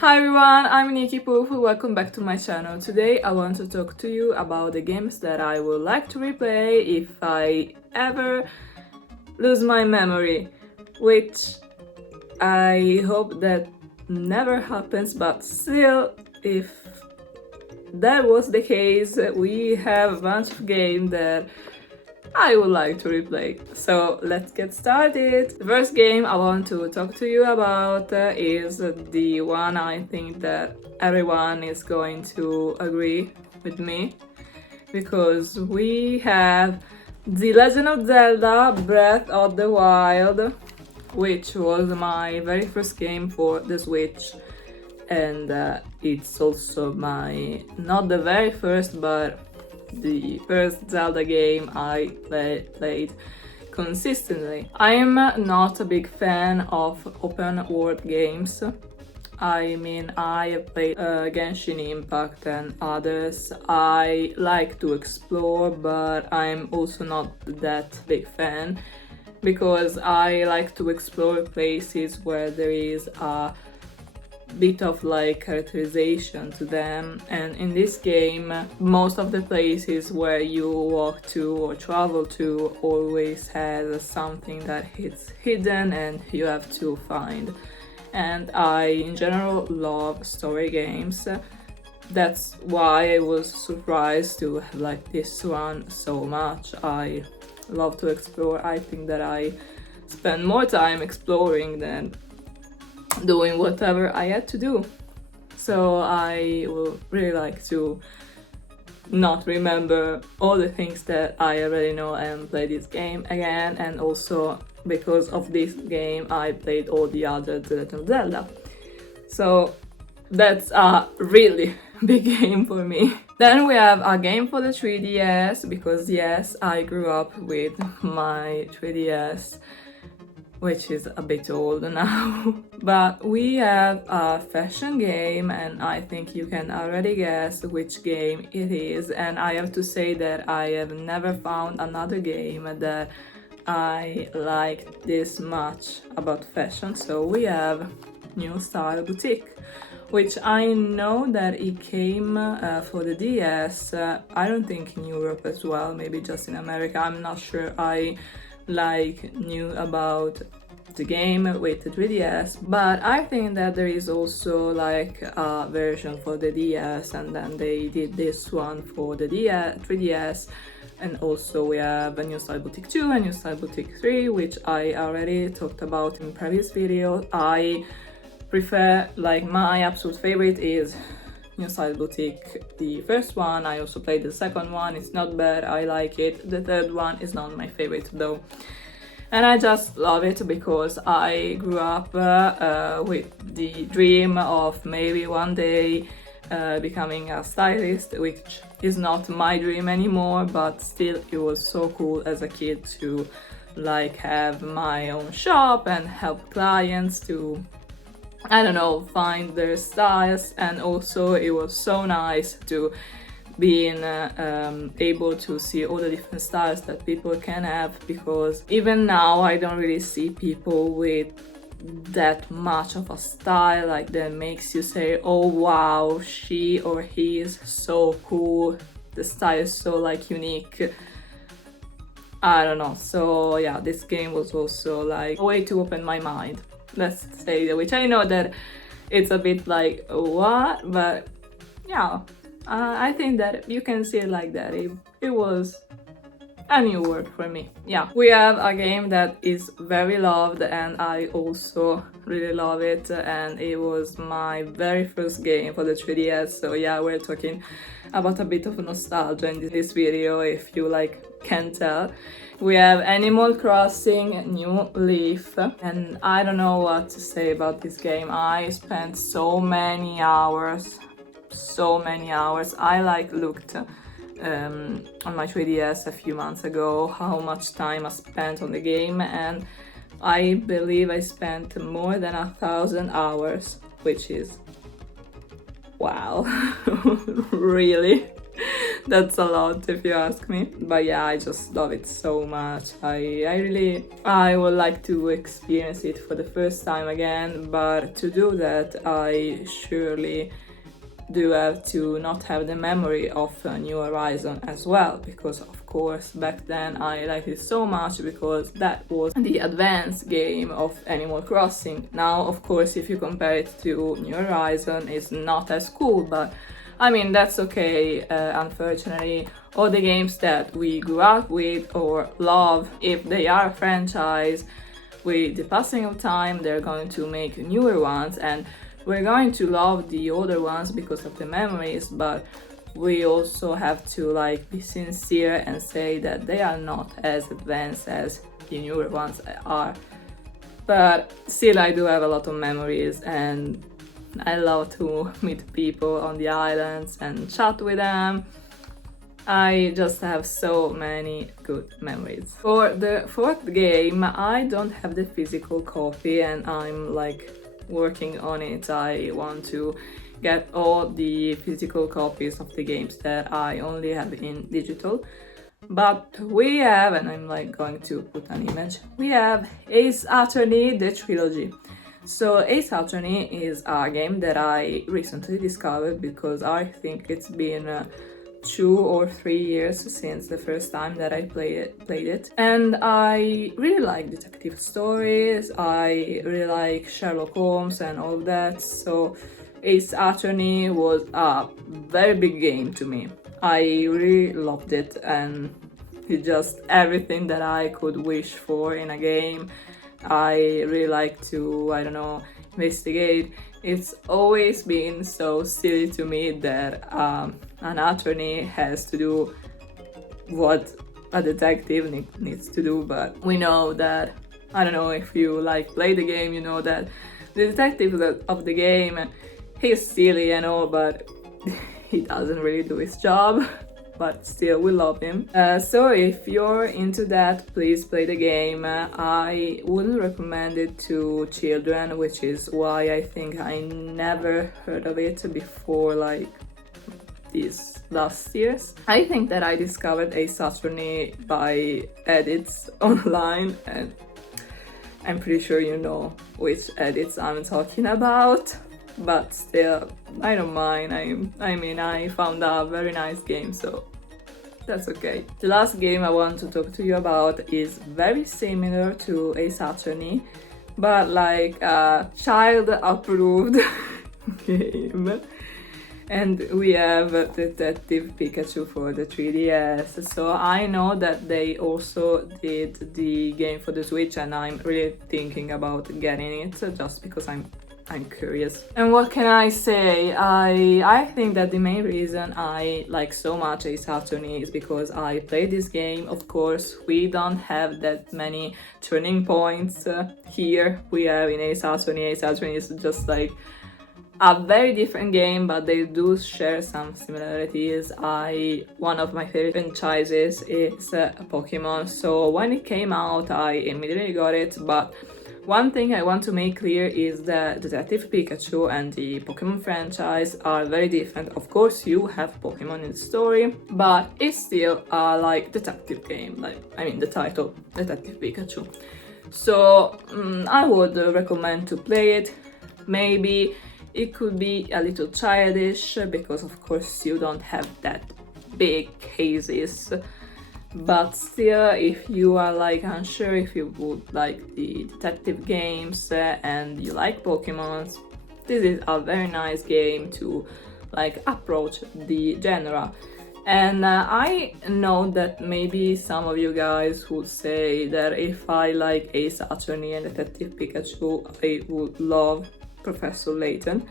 Hi everyone, I'm Nikki Poof. Welcome back to my channel. Today I want to talk to you about the games that I would like to replay if I ever lose my memory, which I hope that never happens, but still, if that was the case, we have a bunch of games that I would like to replay. So let's get started. The first game I want to talk to you about is the one I think that everyone is going to agree with me, because we have The Legend of Zelda Breath of the Wild, which was my very first game for the Switch, and it's also my, not the very first, but the first Zelda game I played consistently. I'm not a big fan of open world games. I mean, I have played Genshin Impact and others. I like to explore, but I'm also not that big fan, because I like to explore places where there is a bit of like characterization to them, and in this game most of the places where you walk to or travel to always has something that is hidden and you have to find. And I in general love story games. That's why I was surprised to like this one so much. I love to explore. I think that I spend more time exploring than doing whatever I had to do. So I will really like to not remember all the things that I already know and play this game again. And also because of this game I played all the other The Legend of Zelda. So that's a really big game for me. Then we have a game for the 3DS, because yes, I grew up with my 3DS, which is a bit old now. But we have a fashion game, and I think you can already guess which game it is. And I have to say that I have never found another game that I like this much about fashion. So we have New Style Boutique, which I know that it came for the DS. I don't think in Europe as well, maybe just in America. I'm not sure. I knew about the game with the 3DS, but I think that there is also like a version for the DS, and then they did this one for the 3DS. And also we have a New Style Boutique 2 and New Style Boutique 3, which I already talked about in previous video. I prefer, like, my absolute favorite is New Style Boutique, the first one. I also played the second one, it's not bad, I like it. The third one is not my favorite though. And I just love it because I grew up with the dream of maybe one day becoming a stylist, which is not my dream anymore, but still it was so cool as a kid to like have my own shop and help clients to, I don't know, find their styles. And also it was so nice to being able to see all the different styles that people can have, because even now I don't really see people with that much of a style like that makes you say, oh wow, she or he is so cool, the style is so like unique. I don't know. So yeah, this game was also like a way to open my mind, let's say that, which I know that it's a bit like what, but yeah, I think that you can see it like that. It was a new word for me. Yeah, we have a game that is very loved and I also really love it, and it was my very first game for the 3DS. So yeah, we're talking about a bit of nostalgia in this video, if you like can tell. We have Animal Crossing New Leaf, and I don't know what to say about this game. I spent so many hours. I like looked on my 3DS a few months ago how much time I spent on the game, and I believe I spent more than 1,000 hours, which is wow. Really, That's a lot if you ask me. But yeah, I just love it so much. I would like to experience it for the first time again, but to do that I surely do have to not have the memory of New Horizon as well, because of course back then I liked it so much because that was the advanced game of Animal Crossing. Now of course if you compare it to New Horizon, it's not as cool, but I mean, that's okay. Unfortunately, all the games that we grew up with or love, if they are a franchise, with the passing of time, they're going to make newer ones, and we're going to love the older ones because of the memories, but we also have to like be sincere and say that they are not as advanced as the newer ones are. But still, I do have a lot of memories, and I love to meet people on the islands and chat with them. I just have so many good memories. For the fourth game, I don't have the physical copy and I'm like working on it. I want to get all the physical copies of the games that I only have in digital. But we have, and I'm like going to put an image, we have Ace Attorney, the trilogy. So Ace Attorney is a game that I recently discovered because I think it's been 2 or 3 years since the first time that I played it. And I really like detective stories, I really like Sherlock Holmes and all of that. So Ace Attorney was a very big game to me. I really loved it, and it's just everything that I could wish for in a game. I really like to, I don't know, investigate. It's always been so silly to me that an attorney has to do what a detective needs to do, but we know that, I don't know, if you like play the game, you know that the detective of the game, he's silly and all, but he doesn't really do his job. But still, we love him. So if you're into that, please play the game. I wouldn't recommend it to children, which is why I think I never heard of it before, like these last years. I think that I discovered Ace Attorney by edits online, and I'm pretty sure you know which edits I'm talking about. But still, I don't mind. I mean, I found a very nice game, so that's okay. The last game I want to talk to you about is very similar to Ace Attorney, but like a child-approved game. And we have Detective Pikachu for the 3DS. So I know that they also did the game for the Switch, and I'm really thinking about getting it just because I'm curious. And what can I say? I think that the main reason I like so much Ace Attorney is because I played this game. Of course, we don't have that many turning points here. We have in Ace Attorney. Ace Attorney is just like a very different game, but they do share some similarities. One of my favorite franchises is Pokemon, so when it came out I immediately got it. But one thing I want to make clear is that Detective Pikachu and the Pokemon franchise are very different. Of course, you have Pokemon in the story, but it's still a like detective game. Like, I mean, the title, Detective Pikachu. So I would recommend to play it. Maybe it could be a little childish because, of course, you don't have that big cases. But still, if you are like unsure if you would like the detective games and you like Pokemon, this is a very nice game to like approach the genre. And I know that maybe some of you guys would say that if I like Ace Attorney and Detective Pikachu, I would love Professor Layton,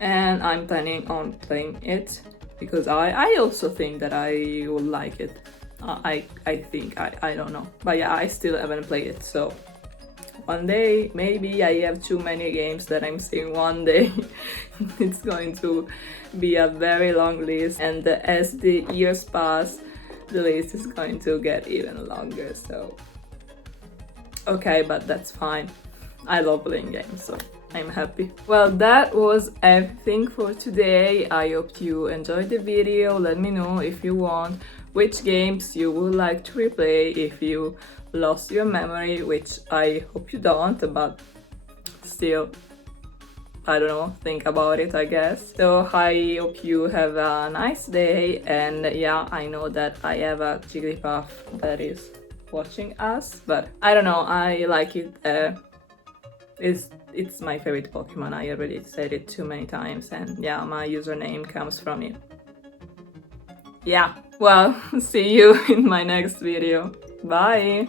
and I'm planning on playing it because I also think that I would like it. I don't know, but yeah, I still haven't played it, so one day maybe I have too many games that I'm saying one day. It's going to be a very long list, and as the years pass, the list is going to get even longer, so okay, but that's fine. I love playing games, so I'm happy. Well, that was everything for today. I hope you enjoyed the video. Let me know if you want which games you would like to replay if you lost your memory, which I hope you don't, but still, I don't know, think about it, I guess. So I hope you have a nice day, and yeah, I know that I have a Jigglypuff that is watching us, but I don't know, I like it. It's my favorite Pokemon. I already said it too many times, and yeah, my username comes from it. Yeah, well, see you in my next video. Bye!